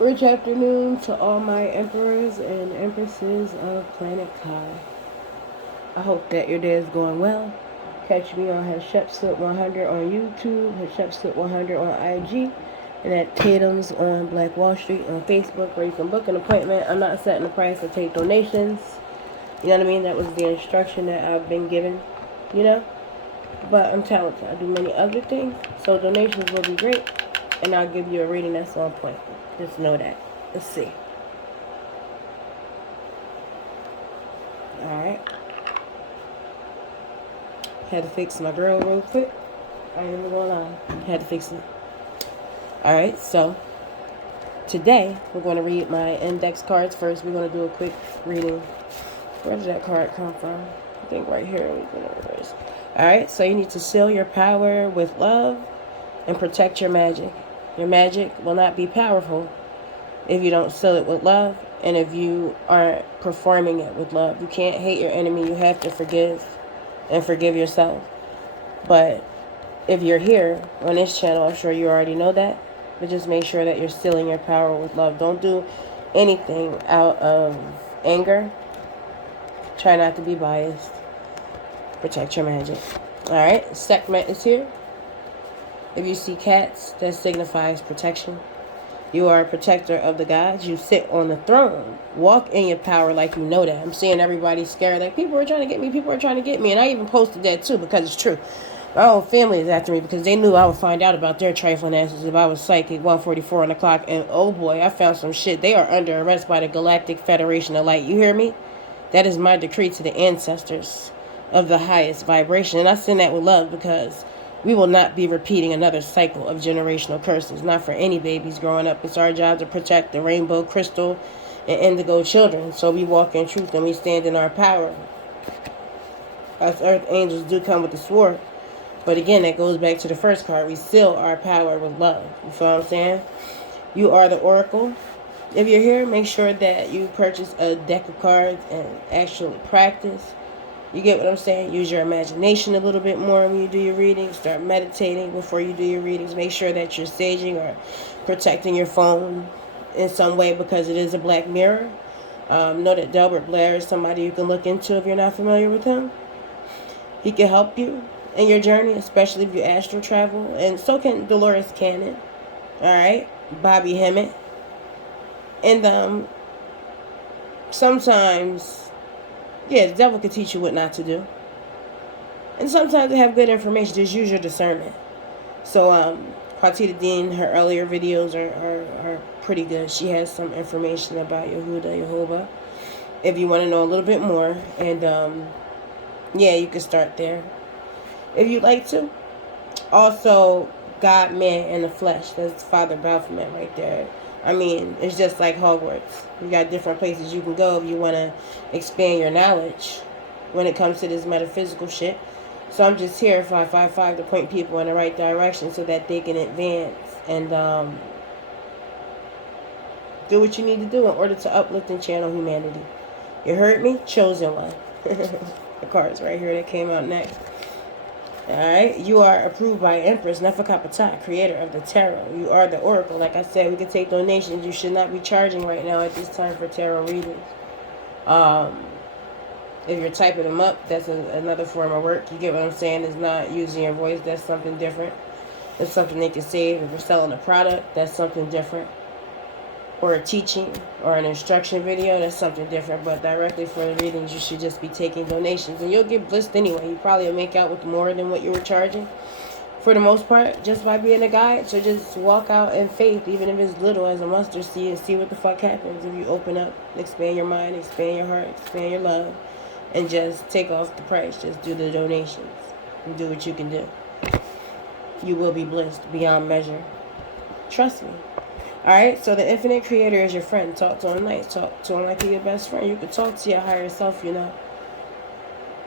Rich afternoon to all my emperors and empresses of planet Kai. I hope that your day is going well. Catch me on Hatshepsut100 on YouTube, Hatshepsut100 on IG, and at Tatum's on Black Wall Street on Facebook, where you can book an appointment. I'm not setting a price. I take donations. You know what I mean? That was the instruction that I've been given, you know? But I'm talented. I do many other things, so donations will be great, and I'll give you a reading that's on point. Just know that. Let's see. Alright. Had to fix my grill real quick. I ain't even gonna lie. Had to fix it. Alright, so today we're going to read my index cards first. We're going to do a quick reading. Where did that card come from? I think right here. We're going to erase. Alright, so you need to seal your power with love and protect your magic. Your magic will not be powerful if you don't seal it with love and if you aren't performing it with love. You can't hate your enemy. You have to forgive and forgive yourself. But if you're here on this channel, I'm sure you already know that. But just make sure that you're sealing your power with love. Don't do anything out of anger. Try not to be biased. Protect your magic. Alright, Sekhmet is here. If you see cats, that signifies protection. You are a protector of the gods. You sit on the throne. Walk in your power like you know that. I'm seeing everybody scared. Like, people are trying to get me. People are trying to get me. And I even posted that, too, because it's true. My whole family is after me because they knew I would find out about their trifling asses if I was psychic 1:44 on the clock. And, oh, boy, I found some shit. They are under arrest by the Galactic Federation of Light. You hear me? That is my decree to the ancestors of the highest vibration. And I send that with love because we will not be repeating another cycle of generational curses. Not for any babies growing up. It's our job to protect the rainbow, crystal, and indigo children. So we walk in truth and we stand in our power. Us earth angels do come with the sword. But again, that goes back to the first card. We seal our power with love. You feel what I'm saying? You are the oracle. If you're here, make sure that you purchase a deck of cards and actually practice. You get what I'm saying? Use your imagination a little bit more when you do your readings. Start meditating before you do your readings. Make sure that you're saging or protecting your phone in some way because it is a black mirror. Know that Delbert Blair is somebody you can look into if you're not familiar with him. He can help you in your journey, especially if you astral travel. And so can Dolores Cannon. Alright? Bobby Hemmett. And sometimes, yeah, the devil can teach you what not to do. And sometimes they have good information. Just use your discernment. So, Quatita Dean, her earlier videos are pretty good. She has some information about Yehuda, Jehovah, if you want to know a little bit more. And, yeah, you can start there if you'd like to. Also, God, Man, and the Flesh. That's Father Baphomet right there. I mean, it's just like Hogwarts. You got different places you can go if you want to expand your knowledge when it comes to this metaphysical shit. So I'm just here, 555, to point people in the right direction so that they can advance and do what you need to do in order to uplift and channel humanity. You heard me? Chosen one. The cards right here that came out next. Alright, you are approved by Empress Neferkapata, creator of the tarot. You are the oracle. Like I said, we can take donations. You should not be charging right now at this time for tarot readings. If you're typing them up, that's another form of work. You get what I'm saying? It's not using your voice. That's something different. That's something they can save. If you're selling a product, that's something different. Or a teaching or an instruction video, that's something different. But directly for the readings, you should just be taking donations. And you'll get blessed anyway. You probably will make out with more than what you were charging for the most part, just by being a guide. So just walk out in faith, even if it's little as a mustard seed, and see what the fuck happens if you open up, expand your mind, expand your heart, expand your love, and just take off the price. Just do the donations and do what you can do. You will be blessed beyond measure. Trust me. Alright, so the infinite creator is your friend. Talk to him nice. Talk to him like he's your best friend. You can talk to your higher self, you know.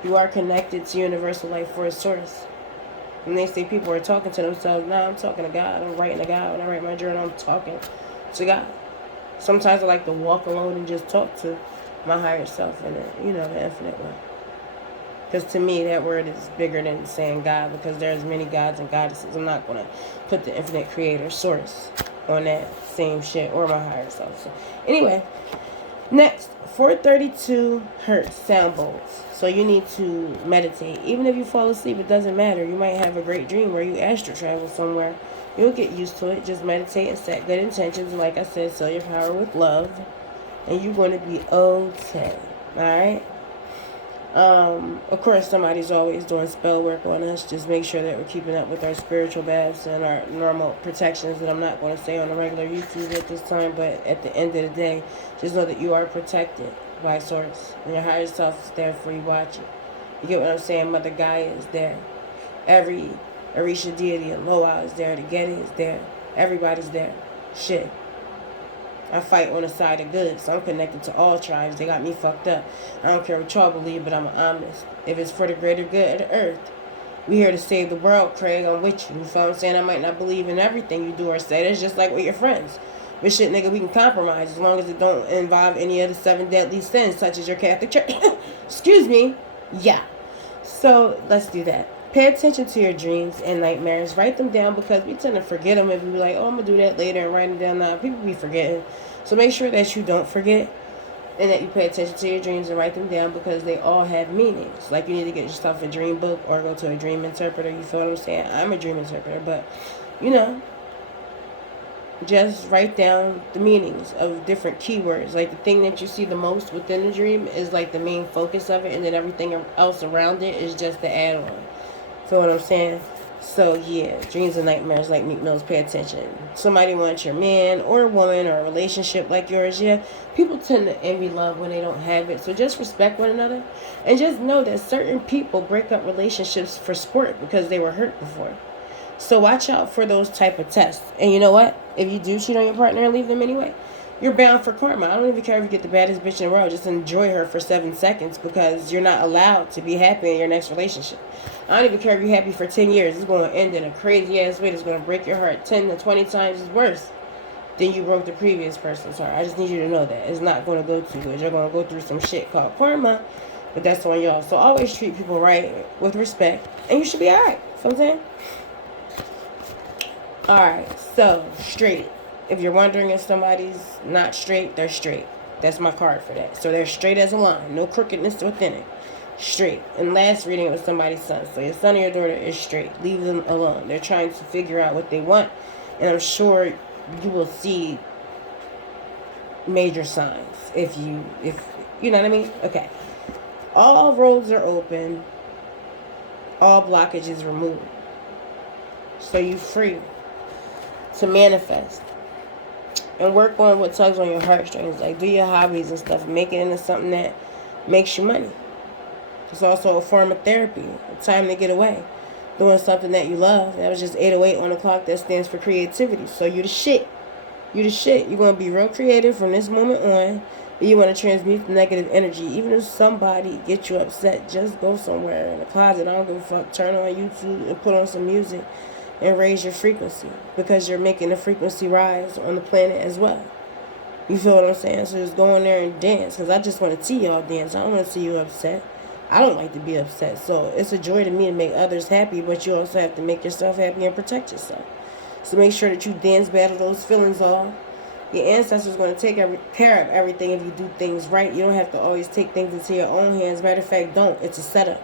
You are connected to universal life for a source. When they say people are talking to themselves, nah, I'm talking to God. I'm writing to God. When I write my journal, I'm talking to God. Sometimes I like to walk alone and just talk to my higher self and, the infinite one. Because to me, that word is bigger than saying God, because there's many gods and goddesses. I'm not going to put the infinite creator source on that same shit, or my higher self. So anyway, next, 432 hertz sound bowls. So you need to meditate. Even if you fall asleep, it doesn't matter. You might have a great dream where you astral travel somewhere. You'll get used to it. Just meditate and set good intentions. Like I said, seal your power with love, and you're going to be okay. Alright? Of course, somebody's always doing spell work on us. Just make sure that we're keeping up with our spiritual baths and our normal protections that I'm not going to say on a regular YouTube at this time. But at the end of the day, just know that you are protected by Source. And your higher self is there for you. Watch it. You get what I'm saying? Mother Gaia is there. Every Orisha deity and Loa is there. The Gedi is there. Everybody's there. Shit. I fight on the side of good, so I'm connected to all tribes. They got me fucked up. I don't care what y'all believe, but I'm an honest. If it's for the greater good of the earth, we here to save the world, Craig. I'm with you. You feel what I'm saying? I might not believe in everything you do or say. That's just like with your friends. But shit, nigga, we can compromise as long as it don't involve any of the 7 deadly sins, such as your Catholic Church. Excuse me. Yeah. So let's do that. Pay attention to your dreams and nightmares. Write them down, because we tend to forget them if we be like, oh, I'm going to do that later, and write them down now. People be forgetting. So make sure that you don't forget, and that you pay attention to your dreams and write them down, because they all have meanings. Like, you need to get yourself a dream book or go to a dream interpreter. You feel what I'm saying? I'm a dream interpreter, but, you know, just write down the meanings of different keywords. Like, the thing that you see the most within the dream is like the main focus of it, and then everything else around it is just the add-on. Feel what I'm saying? So yeah, dreams and nightmares, like Meek Mills, pay attention. Somebody wants your man or woman or a relationship like yours. Yeah, people tend to envy love when they don't have it. So just respect one another, and just know that certain people break up relationships for sport because they were hurt before. So watch out for those type of tests. And you know what? If you do cheat on your partner and leave them anyway, you're bound for karma. I don't even care if you get the baddest bitch in the world. Just enjoy her for 7 seconds, because you're not allowed to be happy in your next relationship. I don't even care if you're happy for 10 years. It's going to end in a crazy ass way that's going to break your heart 10 to 20 times worse than you broke the previous person's heart. I just need you to know that. It's not going to go too good. You're going to go through some shit called karma, but that's on y'all. So always treat people right, with respect, and you should be alright. You know what I'm saying? Alright, so straight. If you're wondering if somebody's not straight, they're straight. That's my card for that. So they're straight as a line. No crookedness within it. Straight. And last reading, it was somebody's son. So your son or your daughter is straight. Leave them alone. They're trying to figure out what they want. And I'm sure you will see major signs. If you know what I mean? Okay. All roads are open. All blockages removed. So you're free to manifest and work on what tugs on your heartstrings. Like, do your hobbies and stuff, make it into something that makes you money. It's also a form of therapy, a time to get away, doing something that you love. That was just 808 on the clock. That stands for creativity. So you the shit. You the shit. You're going to be real creative from this moment on. You want to transmute the negative energy. Even if somebody gets you upset, just go somewhere in the closet. I don't give a fuck. Turn on YouTube and put on some music and raise your frequency, because you're making the frequency rise on the planet as well. You feel what I'm saying? So just go in there and dance, because I just want to see y'all dance. I don't want to see you upset. I don't like to be upset. So it's a joy to me to make others happy, but you also have to make yourself happy and protect yourself. So make sure that you dance, battle those feelings off. Your ancestors are going to take care of everything if you do things right. You don't have to always take things into your own hands. Matter of fact, don't. It's a setup.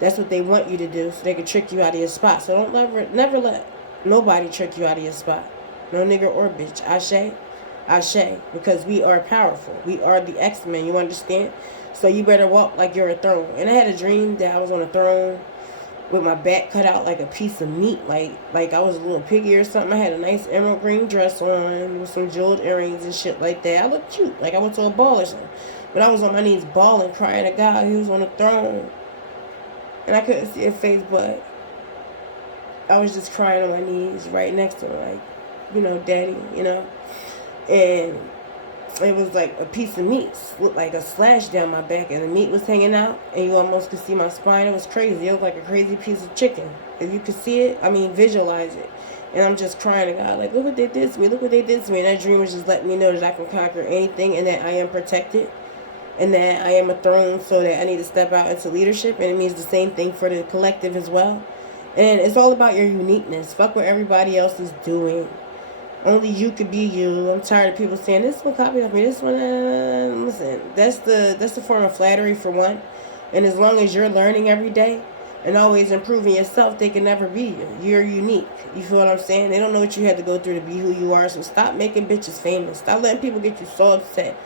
That's what they want you to do, so they can trick you out of your spot. So don't never let nobody trick you out of your spot. No nigger or bitch. Ashe. Ashe. Because we are powerful. We are the X-Men. You understand? So you better walk like you're a throne. And I had a dream that I was on a throne with my back cut out like a piece of meat. Like I was a little piggy or something. I had a nice emerald green dress on with some jeweled earrings and shit like that. I looked cute. Like I went to a ball or something. But I was on my knees bawling, crying to God. He was on the throne. And I couldn't see his face, but I was just crying on my knees right next to him, like, you know, daddy, you know. And it was like a piece of meat, looked like a slash down my back, and the meat was hanging out, and you almost could see my spine. It was crazy. It was like a crazy piece of chicken. If you could see it, I mean, visualize it. And I'm just crying to God, like, look what they did to me. Look what they did to me. And that dream was just letting me know that I can conquer anything and that I am protected. and that I am a throne, so that I need to step out into leadership, and it means the same thing for the collective as well. And it's all about your uniqueness. Fuck what everybody else is doing. Only you could be you. I'm tired of people saying this one copy of me, this one. Listen, that's the form of flattery for one. And as long as you're learning every day and always improving yourself, they can never be you. You're unique. You feel what I'm saying? They don't know what you had to go through to be who you are. So stop making bitches famous. Stop letting people get you so upset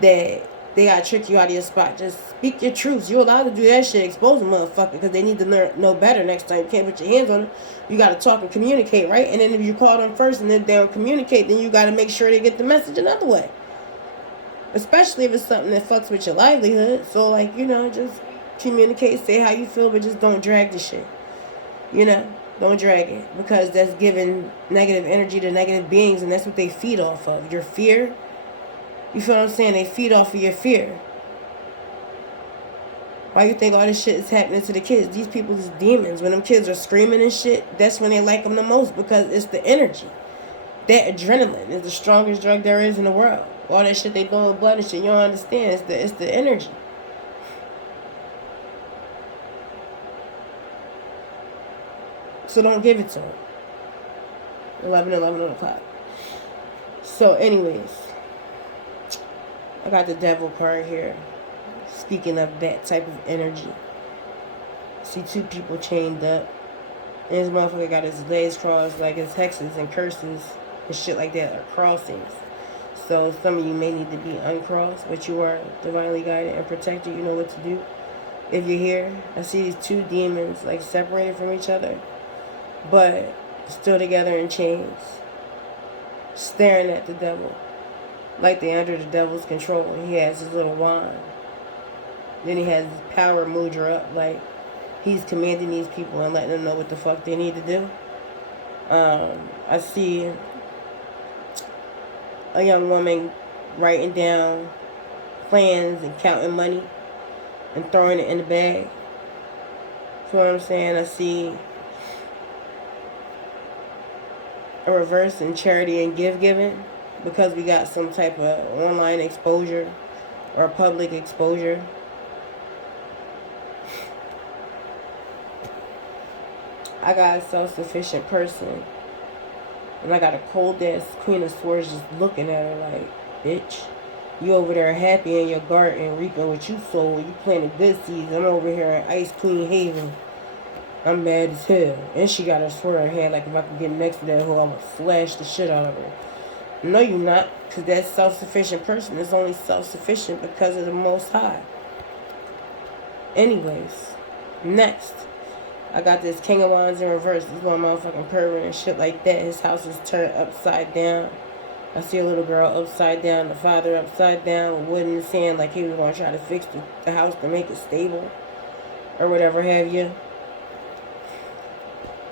that they gotta trick you out of your spot. Just speak your truths. You're allowed to do that shit. Expose a motherfucker because they need to know better next time. You can't put your hands on them. You gotta talk and communicate, right? And then if you call them first and then they don't communicate, then you gotta make sure they get the message another way. Especially if it's something that fucks with your livelihood. So, like, just communicate, say how you feel, but just don't drag the shit. Don't drag it. Because that's giving negative energy to negative beings, and that's what they feed off of. Your fear. You feel what I'm saying? They feed off of your fear. Why you think all this shit is happening to the kids? These people is demons. When them kids are screaming and shit, that's when they like them the most, because it's the energy. That adrenaline is the strongest drug there is in the world. All that shit they blowing blood and shit, you don't understand. It's the energy. So don't give it to them. 11 o'clock. So anyways, I got the devil card here. Speaking of that type of energy. See two people chained up. And this motherfucker got his legs crossed, like his hexes and curses and shit like that are crossings. So some of you may need to be uncrossed, but you are divinely guided and protected. You know what to do. If you're here, I see these two demons like separated from each other, but still together in chains, staring at the devil like they're under the devil's control. He has his little wand. Then he has his power mudra up, like he's commanding these people and letting them know what the fuck they need to do. I see a young woman writing down plans and counting money and throwing it in the bag. That's what I'm saying. I see a reverse in charity and giving, because we got some type of online exposure or public exposure. I got a self-sufficient person, and I got a cold-ass Queen of Swords just looking at her like, bitch, you over there happy in your garden, reaping what you sowed, you planted good seeds. I'm over here in Ice Queen Haven. I'm mad as hell. And she got her sword in her hand, like if I could get next to that hoe, I'm gonna slash the shit out of her. No, you're not, because that self-sufficient person is only self-sufficient because of the Most High. Anyways, next. I got this King of Wands in reverse. This little motherfucking pervert and shit like that. His house is turned upside down. I see a little girl upside down. The father upside down with wood in his hand, like he was going to try to fix the house to make it stable. Or whatever have you.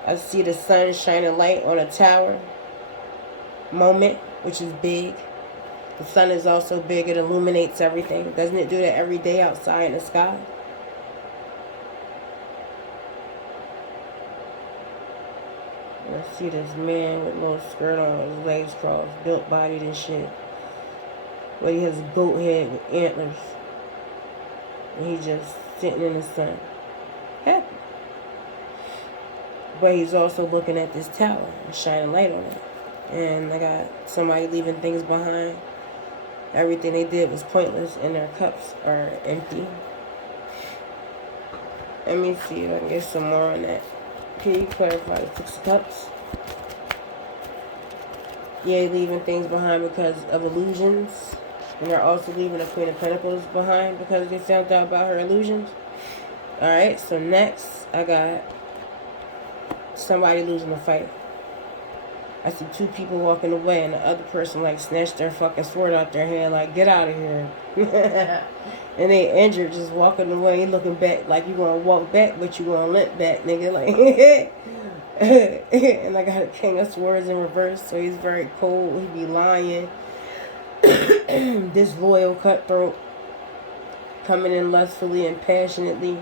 I see the sun shining light on a tower. Moment, which is big. The sun is also big. It illuminates everything. Doesn't it do that every day outside in the sky? I see this man with a little skirt on, his legs crossed, built bodied and shit. But he has a goat head with antlers. And he's just sitting in the sun. Happy. But he's also looking at this tower and shining light on it. And I got somebody leaving things behind. Everything they did was pointless and their cups are empty. Let me see if I can get some more on that. Can you clarify the Six of Cups? Yeah, leaving things behind because of illusions. And they're also leaving the Queen of Pentacles behind because they found out about her illusions. Alright, so next I got somebody losing a fight. I see two people walking away and the other person like snatched their fucking sword out their hand like, get out of here. And they injured just walking away, looking back like you gonna walk back but you gonna limp back, nigga. Like and I got a King of Swords in reverse, so he's very cold. He be lying. Disloyal cutthroat, coming in lustfully and passionately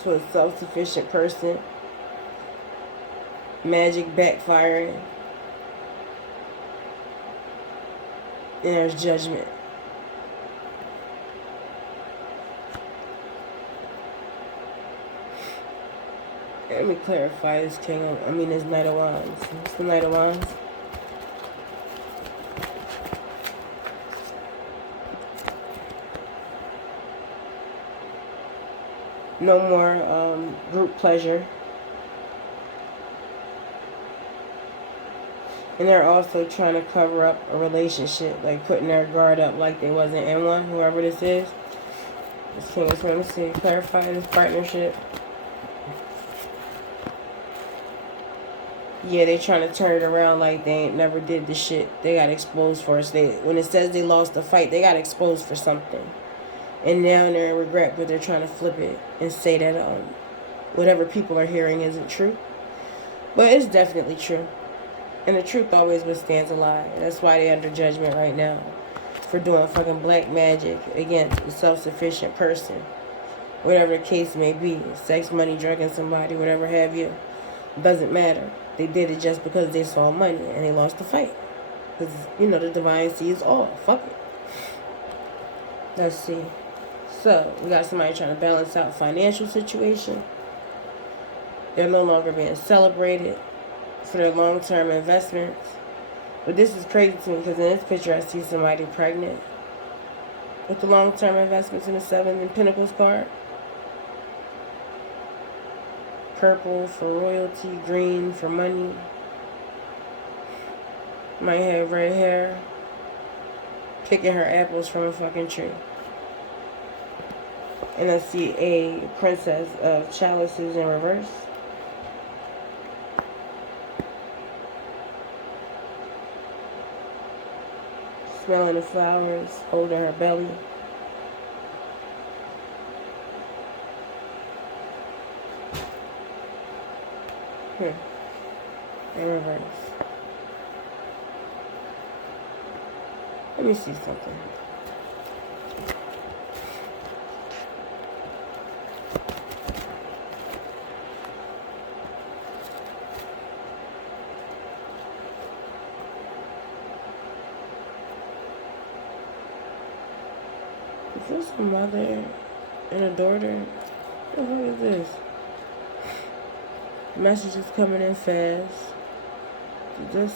to a self-sufficient person. Magic backfiring. and there's judgment. Let me clarify this this Knight of Wands. It's the Knight of Wands. No more group pleasure. And they're also trying to cover up a relationship, like putting their guard up like they wasn't in one, whoever this is. This King is going to see, clarify this partnership. Yeah, they trying to turn it around like they ain't never did the shit. They got exposed for us. When it says they lost the fight, they got exposed for something. And now they're in regret, but they're trying to flip it and say that whatever people are hearing isn't true. But it's definitely true. And the truth always withstands a lie. That's why they're under judgment right now. For doing fucking black magic against a self-sufficient person. Whatever the case may be. Sex, money, drugging somebody, whatever have you. Doesn't matter. They did it just because they saw money and they lost the fight. Because, the divine sees all. Fuck it. Let's see. So, we got somebody trying to balance out financial situation. They're no longer being celebrated for their long-term investments. But this is crazy to me because in this picture I see somebody pregnant with the long-term investments in the 7 in Pentacles card. Purple for royalty, green for money. Might have red hair. Picking her apples from a fucking tree. And I see a princess of chalices in reverse. Smelling the flowers, holding her belly. In reverse. Let me see something. Is this a mother and a daughter? What the fuck is this? Messages coming in fast. Is this